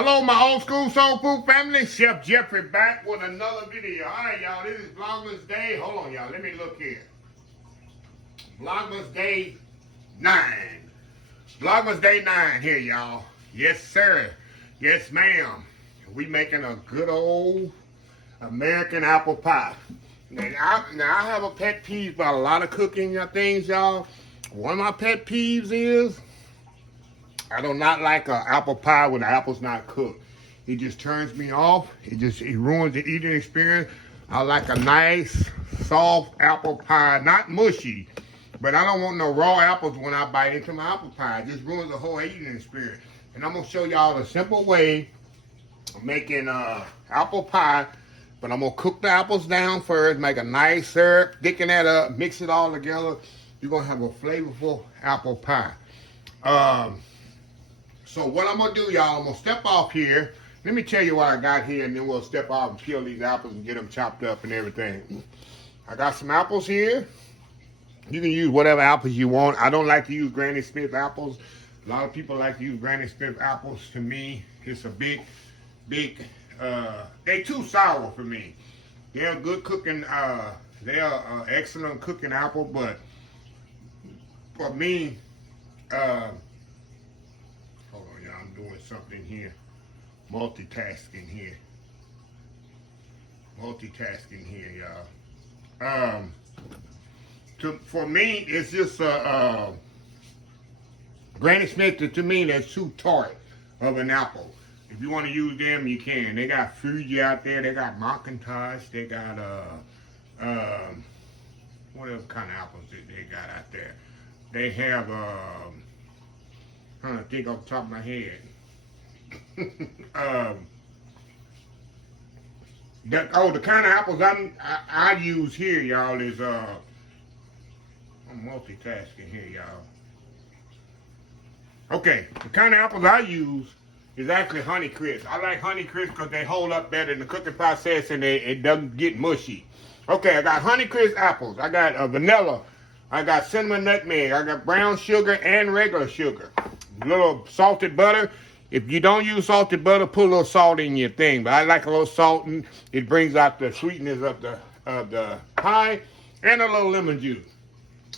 Hello, my old school soul food family. Chef Jeffrey back with another video. All right, y'all. This is Vlogmas Day. Hold on, y'all. Let me look here. Vlogmas Day 9. Vlogmas Day 9 here, y'all. Yes, sir. Yes, ma'am. We making a good old American apple pie. Now I have a pet peeve about a lot of cooking things, y'all. One of my pet peeves is I do not like an apple pie when the apple's not cooked. It just turns me off. It ruins the eating experience. I like a nice, soft apple pie, not mushy, but I don't want no raw apples when I bite into my apple pie. It just ruins the whole eating experience. And I'm gonna show y'all a simple way of making apple pie. But I'm gonna cook the apples down first, make a nice syrup, thicken that up, mix it all together. You're gonna have a flavorful apple pie. So what I'm gonna do, y'all, I'm gonna step off here. Let me tell you what I got here, and then we'll step off and peel these apples and get them chopped up and everything. I got some apples here. You can use whatever apples you want. I don't like to use Granny Smith apples. A lot of people like to use Granny Smith apples. To me, it's a big, they too sour for me. They're good cooking, they're excellent cooking apple, but for me, hold on, y'all, I'm doing something here. Multitasking here, y'all. For me, it's just Granny Smith. To me, that's too tart of an apple. If you want to use them, you can. They got Fuji out there. They got Macintosh. They got what else kind of apples they got out there? They have trying to think off the top of my head. The kind of apples I use here, y'all, is I'm multitasking here, y'all. Okay, the kind of apples I use is actually Honey Crisp. I like Honey Crisp because they hold up better in the cooking process and it doesn't get mushy. Okay, I got Honey Crisp apples. I got vanilla. I got cinnamon nutmeg. I got brown sugar and regular sugar. A little salted butter. If you don't use salted butter, put a little salt in your thing. But I like a little salt, and it brings out the sweetness of the pie, and a little lemon juice.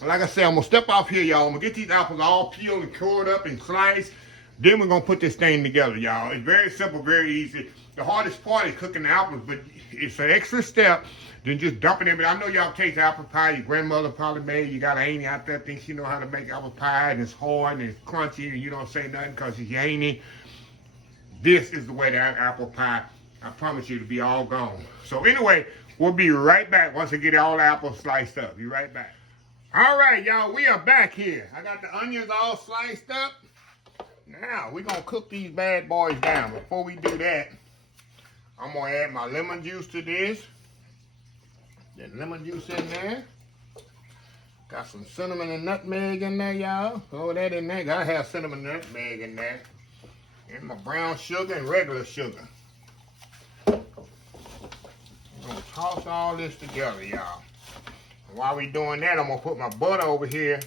Like I said, I'm gonna step off here, y'all. I'm gonna get these apples all peeled and cored up and sliced. Then we're gonna put this thing together, y'all. It's very simple, very easy. The hardest part is cooking the apples, but it's an extra step than just dumping it. I know y'all taste apple pie. Your grandmother probably made. You got an auntie out there thinks she know how to make apple pie, and it's hard and it's crunchy, and you don't say nothing because she's your auntie. This is the way that apple pie, I promise you, to be all gone. So anyway, we'll be right back once I get all the apples sliced up. Be right back. All right, y'all, we are back here. I got the onions all sliced up. Now, we're going to cook these bad boys down. Before we do that, I'm going to add my lemon juice to this. That lemon juice in there. Got some cinnamon and nutmeg in there, y'all. Throw that in there. Gotta have cinnamon and nutmeg in there. And my brown sugar and regular sugar. I'm gonna toss all this together, y'all. While we doing that, I'm gonna put my butter over here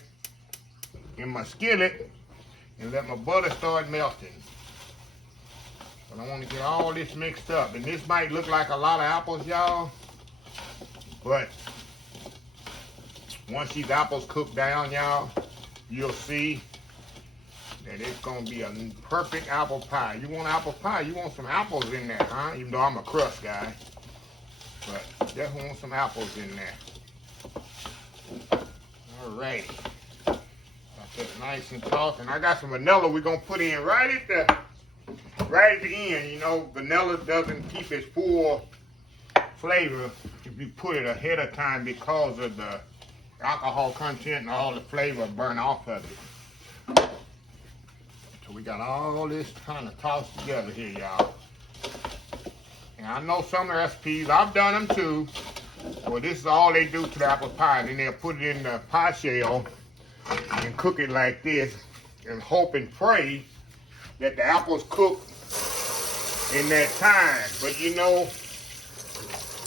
in my skillet and let my butter start melting. But I want to get all this mixed up. And this might look like a lot of apples, y'all, but once these apples cook down, y'all, you'll see that it's gonna be a perfect apple pie. You want apple pie, you want some apples in there, huh? Even though I'm a crust guy. But definitely want some apples in there. All right. Got that nice and tossed. And I got some vanilla we're gonna put in right at the end. You know, vanilla doesn't keep its full flavor if you put it ahead of time because of the alcohol content and all the flavor burn off of it. So we got all this kind of tossed together here, y'all. And I know some recipes, I've done them too. Well, this is all they do to the apple pie. Then they'll put it in the pie shell and cook it like this and hope and pray that the apples cook in that time. But you know,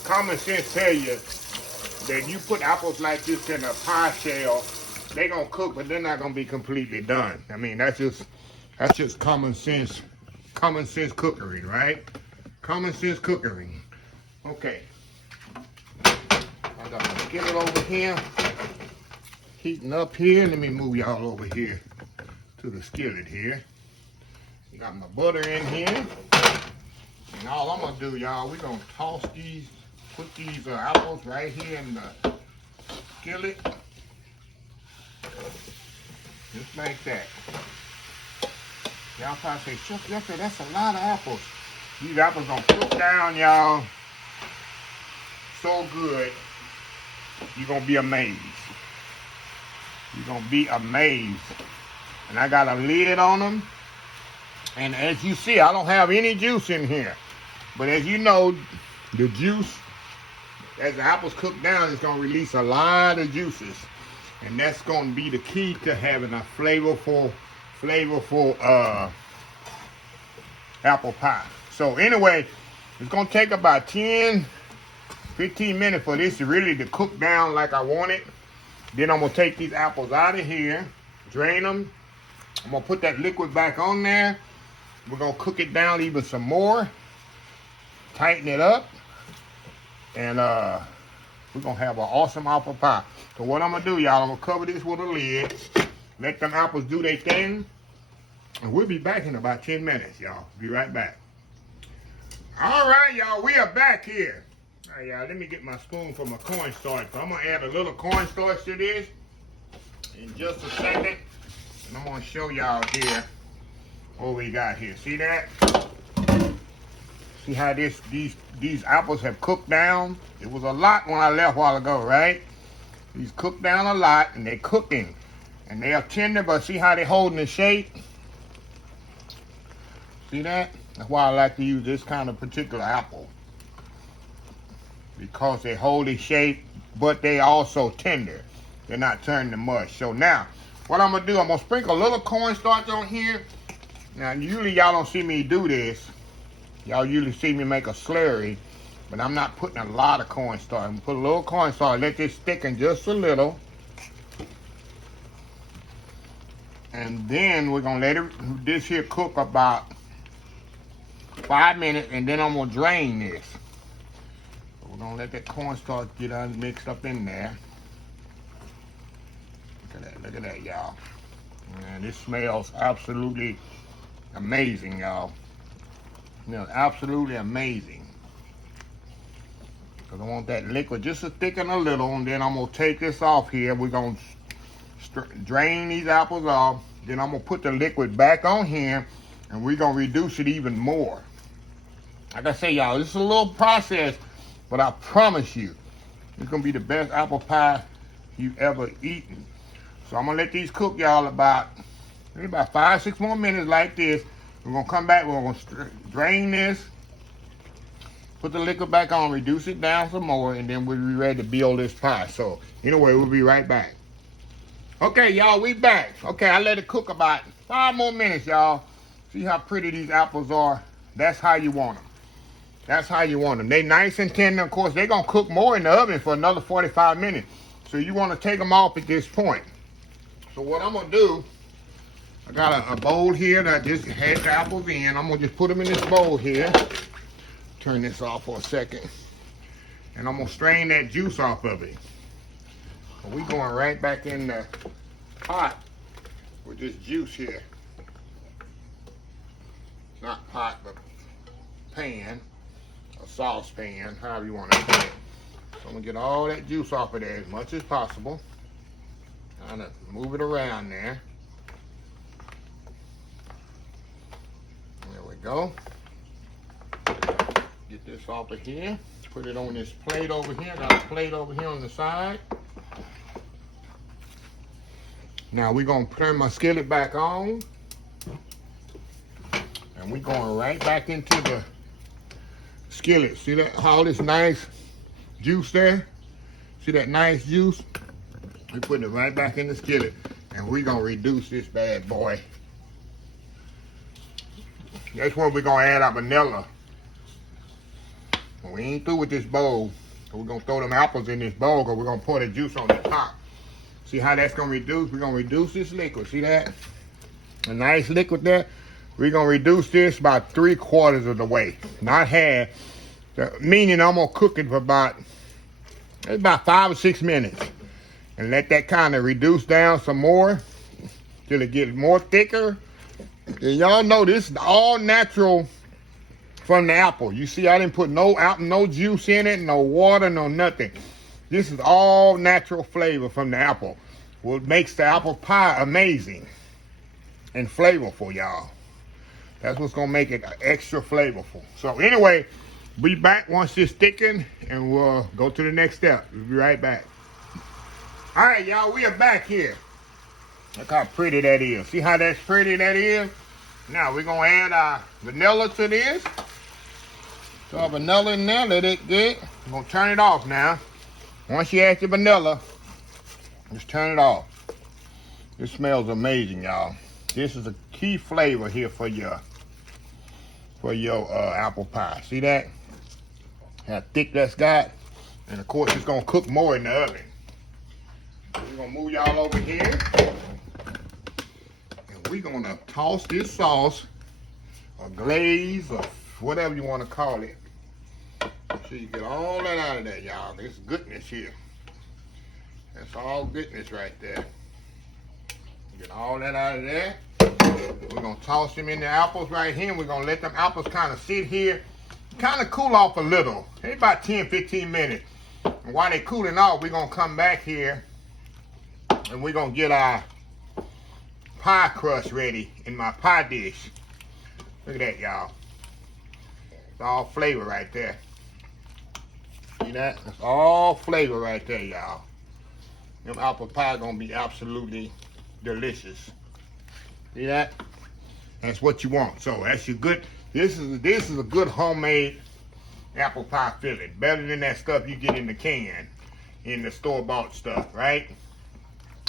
common sense tell you that you put apples like this in a pie shell, they're gonna cook, but they're not gonna be completely done. I mean, that's just common sense common sense cookery, right? Common sense cookery. Okay. I got my skillet over here. Heating up here. Let me move y'all over here to the skillet here. Got my butter in here. And all I'm gonna do, y'all, we're gonna toss these, put these apples right here in the skillet. Just like that. Y'all probably say, Chef Jeffrey, that's a lot of apples. These apples gonna cook down, y'all. So good. You're gonna be amazed. You're gonna be amazed. And I got a lid on them. And as you see, I don't have any juice in here. But as you know, the juice, as the apples cook down, it's going to release a lot of juices. And that's going to be the key to having a flavorful apple pie. So anyway, it's going to take about 10, 15 minutes for this to really to cook down like I want it. Then I'm going to take these apples out of here, drain them. I'm going to put that liquid back on there. We're going to cook it down even some more, tighten it up, and we're going to have an awesome apple pie. So what I'm going to do, y'all, I'm going to cover this with a lid, let them apples do their thing, and we'll be back in about 10 minutes, y'all. Be right back. All right, y'all, we are back here. All right, y'all, let me get my spoon for my cornstarch. So I'm going to add a little cornstarch to this in just a second, and I'm going to show y'all here what we got here. See that? See how these apples have cooked down? It was a lot when I left a while ago, right? These cooked down a lot, and they're cooking. And they are tender, but see how they're holding the shape? See that? That's why I like to use this kind of particular apple. Because they hold the shape, but they also tender. They're not turning to mush. So now, what I'm gonna do, I'm gonna sprinkle a little cornstarch on here. Now, usually y'all don't see me do this. Y'all usually see me make a slurry, but I'm not putting a lot of cornstarch. I'm gonna put a little cornstarch, let this thicken just a little. And then we're gonna let this here cook about 5 minutes, and then I'm gonna drain this. So we're gonna let that cornstarch get mixed up in there. Look at that, y'all. Man, this smells absolutely amazing, y'all. You know, absolutely amazing. Because I want that liquid just to thicken a little, and then I'm going to take this off here. We're going to drain these apples off. Then I'm going to put the liquid back on here, and we're going to reduce it even more. Like I say, y'all, this is a little process, but I promise you, it's going to be the best apple pie you've ever eaten. So I'm going to let these cook, y'all, about 5-6 more minutes like this. We're going to come back. We're going to drain this, put the liquid back on, reduce it down some more, and then we'll be ready to build this pie. So anyway, we'll be right back. Okay, y'all, we back. Okay, I let it cook about 5 more minutes, y'all. See how pretty these apples are? That's how you want them. That's how you want them. They nice and tender. Of course, they're going to cook more in the oven for another 45 minutes. So you want to take them off at this point. So what I'm going to do, I got a bowl here that I just had the apples in. I'm going to just put them in this bowl here. Turn this off for a second. And I'm going to strain that juice off of it. So we're going right back in the pot with this juice here. Not pot, but pan, a saucepan, however you want to say it. So I'm going to get all that juice off of there as much as possible. Kind of move it around there. There we go. Get this off of here. Put it on this plate over here. Got a plate over here on the side. Now we're going to turn my skillet back on. And we're going right back into the skillet. See that? All this nice juice there? See that nice juice? We're putting it right back in the skillet. And we're going to reduce this bad boy. That's when we're going to add our vanilla. We ain't through with this bowl. So we're going to throw them apples in this bowl because we're going to pour the juice on the top. See how that's going to reduce? We're going to reduce this liquid. See that? A nice liquid there. We're gonna reduce this about 3/4 of the way, not half. Meaning I'm gonna cook it for about 5 or 6 minutes, and let that kind of reduce down some more till it gets more thicker. And y'all know this is all natural from the apple. You see, I didn't put no juice in it, no water, no nothing. This is all natural flavor from the apple. What makes the apple pie amazing and flavorful, y'all. That's what's gonna make it extra flavorful. So anyway, be back once this thickens, and we'll go to the next step. We'll be right back. All right, y'all, we are back here. Look how pretty that is. See how that's pretty that is? Now we're gonna add our vanilla to this. So our vanilla in there, let it get. I'm gonna turn it off now. Once you add your vanilla, just turn it off. This smells amazing, y'all. This is a key flavor here for your apple pie. See that? How thick that's got? And of course, it's gonna cook more in the oven. We're gonna move y'all over here, and we're gonna toss this sauce, or glaze, or whatever you want to call it. Make sure you get all that out of there, y'all. There's goodness here. That's all goodness right there. Get all that out of there. We're gonna toss them in the apples right here. We're gonna let them apples kind of sit here, kind of cool off a little. Maybe about 10-15 minutes. And while they're cooling off, we're gonna come back here and we're gonna get our pie crust ready in my pie dish. Look at that, y'all. It's all flavor right there. See that? It's all flavor right there, y'all. Them apple pie gonna be absolutely delicious. See that? That's what you want. So that's your good. This is a good homemade apple pie filling. Better than that stuff you get in the can, in the store-bought stuff, right?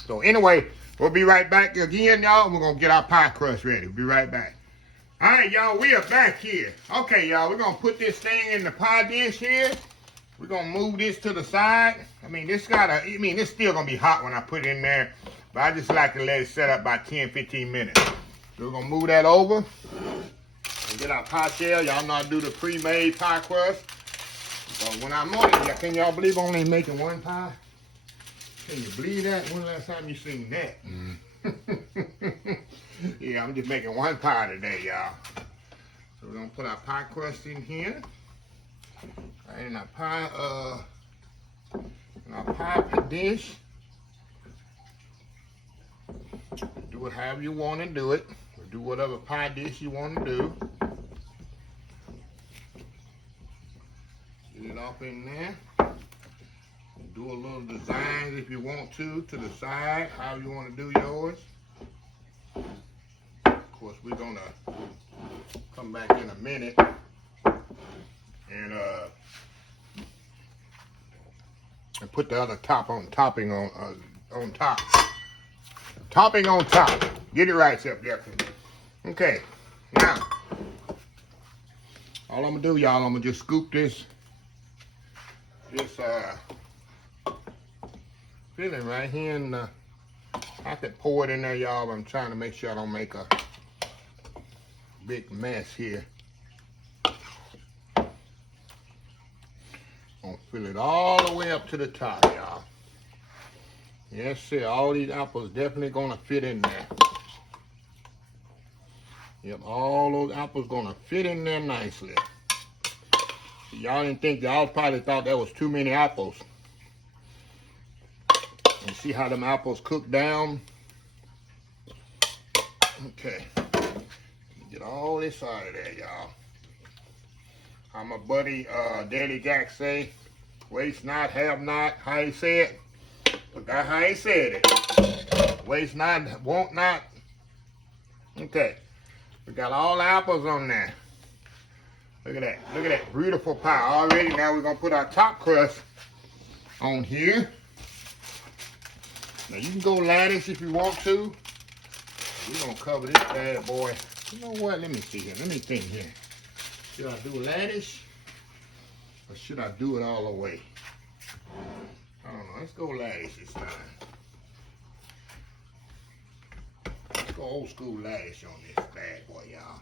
So anyway, we'll be right back again, y'all. We're gonna get our pie crust ready. We'll be right back. All right, y'all, we are back here. Okay, y'all, we're gonna put this thing in the pie dish here. We're gonna move this to the side. I mean, it's still gonna be hot when I put it in there, but I just like to let it set up by 10-15 minutes. So we're gonna move that over and get our pie shell. Y'all know I do the pre-made pie crust. So when I'm on it, can y'all believe I'm only making one pie? Can you believe that? When the last time you seen that? Yeah, I'm just making one pie today, y'all. So we're gonna put our pie crust in here. Right in our pie dish. Do it however you want to do it. Or do whatever pie dish you want to do. Get it off in there. Do a little design if you want to the side, however you want to do yours. Of course, we're gonna come back in a minute and put the other topping on top. Topping on top. Get it right, Chef Jefferson. Okay, now all I'm gonna do, y'all, I'm gonna just scoop this filling right here, and I could pour it in there, y'all, but I'm trying to make sure I don't make a big mess here. Gonna fill it all the way up to the top, y'all. Yes, sir. All these apples definitely gonna fit in there. Yep, all those apples gonna fit in there nicely. Y'all didn't think, y'all probably thought that was too many apples. You see how them apples cook down? Okay. Get all this out of there, y'all. How my buddy Daddy Jack say, waste not, have not. How he say it? Forgot how he said it. Waste not, want not. Okay. We got all the apples on there. Look at that. Look at that beautiful pie already. Now we're going to put our top crust on here. Now you can go lattice if you want to. We're going to cover this bad boy. You know what? Let me see here. Let me think here. Should I do lattice? Or should I do it all the way? I don't know. Let's go lattice this time. Let's go old school lattice on this bad boy, y'all.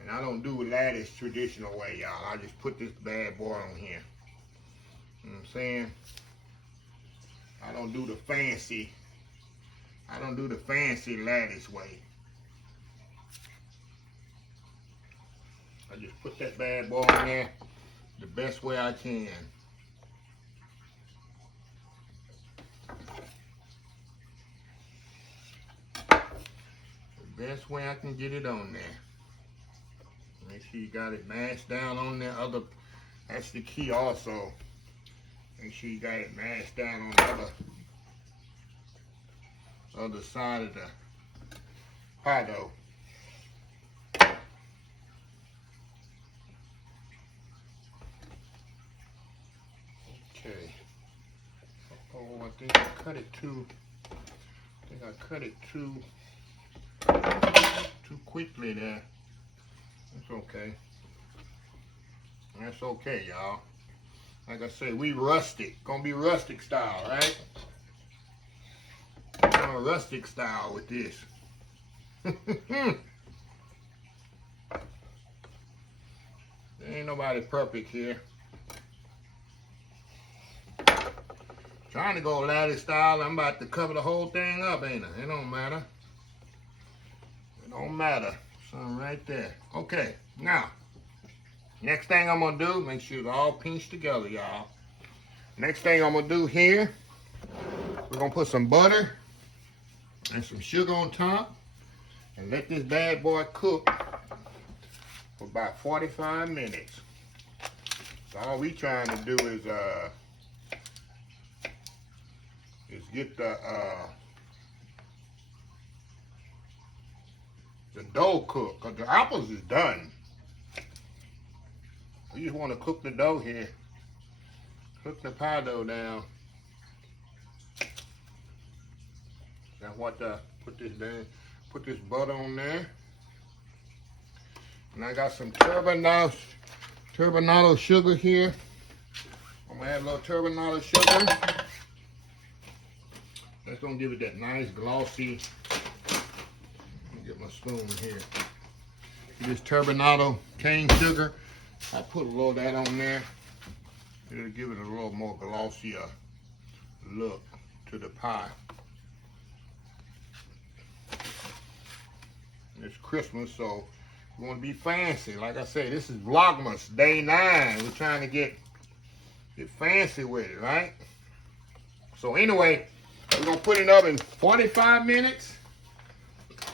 And I don't do lattice traditional way, y'all. I just put this bad boy on here. You know what I'm saying? I don't do the fancy lattice way. I just put that bad boy on there the best way I can. The best way I can get it on there. Make sure you got it mashed down on there. That's the key also. Make sure you got it mashed down on the other side of the pie dough. Okay. Oh, I think I cut it too quickly there. That's okay. That's okay, y'all. Like I say, we rustic. Gonna be rustic style, right? Gonna rustic style with this. Ain't nobody perfect here. Trying to go lattice style. I'm about to cover the whole thing up, ain't I? It don't matter. It don't matter. Something right there. Okay, now, next thing I'm gonna do, make sure it's all pinched together, y'all. Next thing I'm gonna do here, we're gonna put some butter and some sugar on top and let this bad boy cook for about 45 minutes. So all we trying to do is get the dough cooked, because the apples is done. We just want to cook the dough here. Cook the pie dough down. That's what put this butter on there. And I got some turbinado sugar here. I'm gonna add a little turbinado sugar. That's gonna give it that nice glossy. Let me get my spoon here. This turbinado cane sugar, I put a little of that on there. It'll give it a little more glossier look to the pie. It's Christmas, so we want to be fancy. Like I say, this is VLOGMAS day 9. We're trying to get fancy with it, right? So anyway, we're gonna put it up in 45 minutes,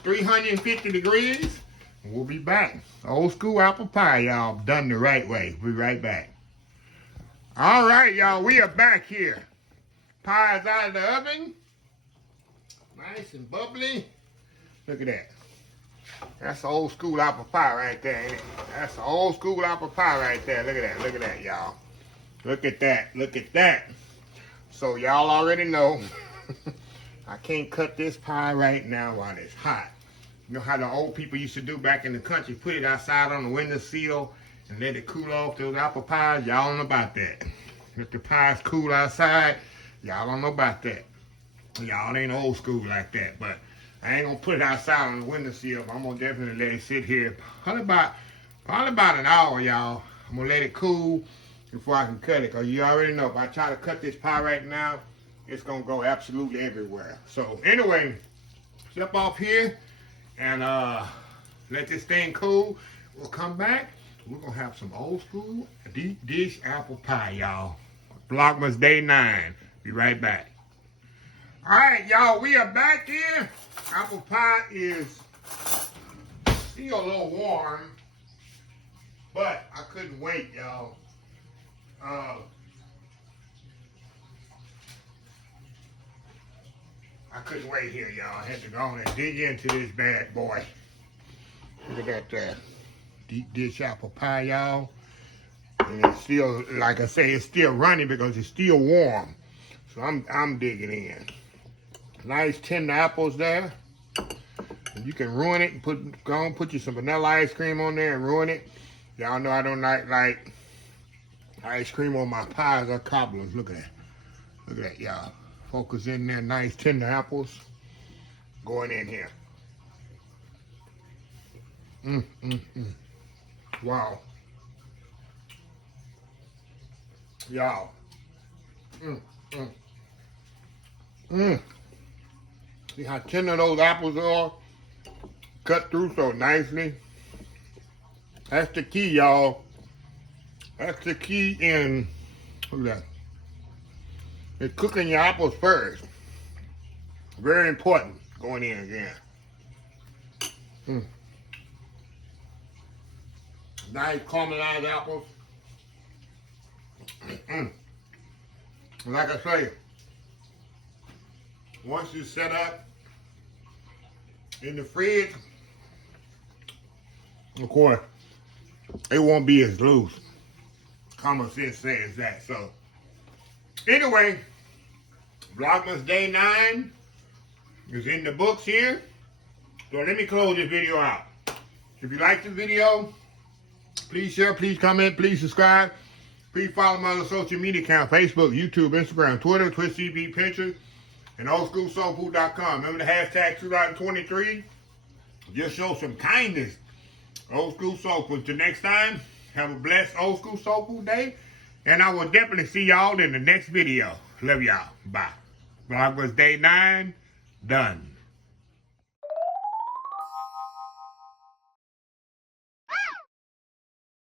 350 degrees, and we'll be back. Old school apple pie, y'all, done the right way. We'll be right back. All right, y'all, we are back here. Pie is out of the oven. Nice and bubbly. Look at that. That's the old school apple pie right there, ain't it? That's the old school apple pie right there. Look at that, y'all. Look at that. So y'all already know, I can't cut this pie right now while it's hot. You know how the old people used to do back in the country, put it outside on the windowsill and let it cool off those apple pies? Y'all don't know about that. If the pie's cool outside, y'all don't know about that. Y'all ain't old school like that, but I ain't gonna put it outside on the windowsill. I'm gonna definitely let it sit here probably about an hour, y'all. I'm gonna let it cool before I can cut it, because you already know if I try to cut this pie right now, it's gonna go absolutely everywhere. So anyway, step off here and let this thing cool. We'll come back. We're gonna have some old school deep dish apple pie, y'all. VLOGMAS day 9. Be right back. All right, y'all, we are back here. Apple pie is still a little warm, but I couldn't wait, y'all. I couldn't wait here, y'all. I had to go on and dig into this bad boy. Look at that deep dish apple pie, y'all. And it's still, like I say, it's still running because it's still warm. So I'm digging in. Nice tender apples there. And you can ruin it and put you some vanilla ice cream on there and ruin it. Y'all know I don't like ice cream on my pies or cobblers. Look at that. Look at that, y'all. Focus in there. Nice tender apples going in here. Wow. Y'all. See how tender those apples are? Cut through so nicely. That's the key, y'all. That's the key in, look at that. It's cooking your apples first. Very important going in again. Nice caramelized apples. Like I say, once you set up in the fridge, of course, it won't be as loose. Common sense says that. So, anyway, Vlogmas Day 9 is in the books here. So let me close this video out. If you like the video, please share, please comment, please subscribe. Please follow my other social media accounts, Facebook, YouTube, Instagram, Twitter, Twitch TV, Pinterest, and oldschoolsoulfood.com. Remember the hashtag 2023? Just show some kindness. Old School Soul Food. Till next time, have a blessed Old School Soul Food day. And I will definitely see y'all in the next video. Love y'all. Bye. Vlogmas Day 9, done.